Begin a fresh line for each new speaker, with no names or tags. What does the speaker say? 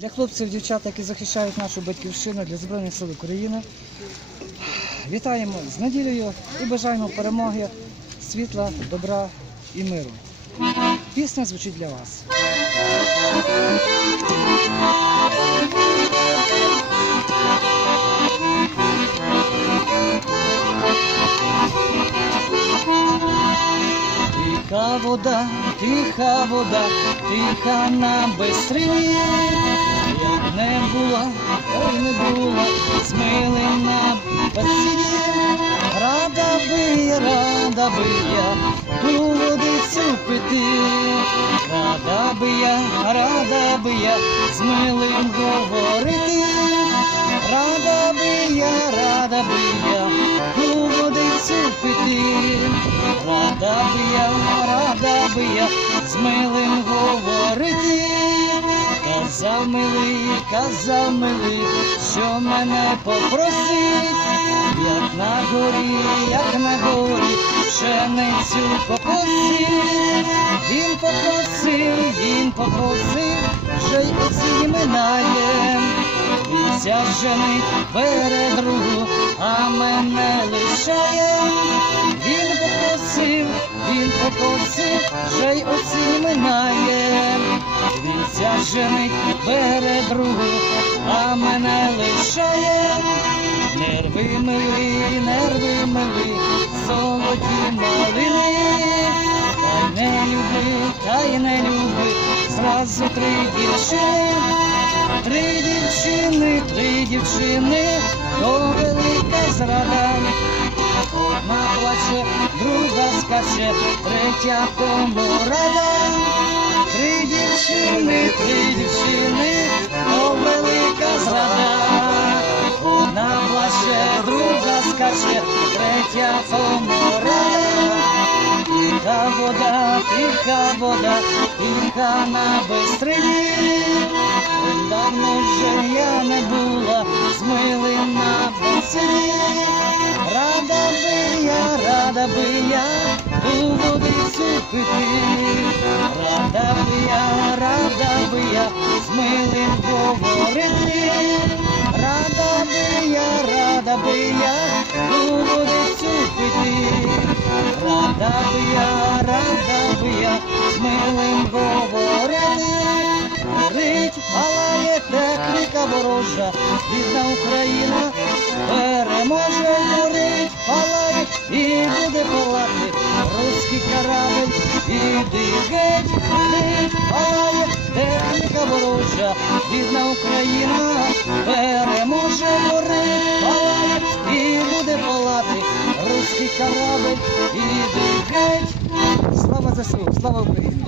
Для хлопців, дівчат, які захищають нашу батьківщину для Збройних сил України. Вітаємо з неділею і бажаємо перемоги, світла, добра і миру. Пісня звучить для вас. Тиха вода, тиха вода, тиха на бистрині, як не була, ой не була, змилена басіні, рада би рада би я, ту водицю пити, рада би я, рада би я, з милим говорити, рада би я, рада би я, ту водицю пити. Я, рада би я з милим говорити. Казав милий, казав милий, що мене попросить, як на горі, як на горі, пшеницю покосить. Він попросив, він попросив, вже й оці минає. Віця женить бере другу, а мене лишає. Вже й минає. Він ця женить бере другу, а мене лишає. Нерви мили, нерви мили, золоті малини. Та й не люби, та й не люби, зразу три дівчини. Три дівчини, три дівчини, скаче, третя тому. Три дівчини, три дівчини, то велика зрада. Одна плаче, друга скаче, третя тому. Тиха вода, тиха вода, тиха на бистрині. Давно вже я не була з милим на басині. Рада би я, рада би я у водицю пити. Рада би я, рада би я з милим говорити. Рада би я, рада би я у водицю пити. Рада би я, рада би я з милим говорити. Горить, палає техніка ворожа, бідна Україна переможе, горить, палає і буде палати руський корабль, іди геть, горить, палає техніка ворожа, рідна Україна переможе, горить, палає і буде палати русський корабель, іди геть. Слава ЗСУ, слава Україні!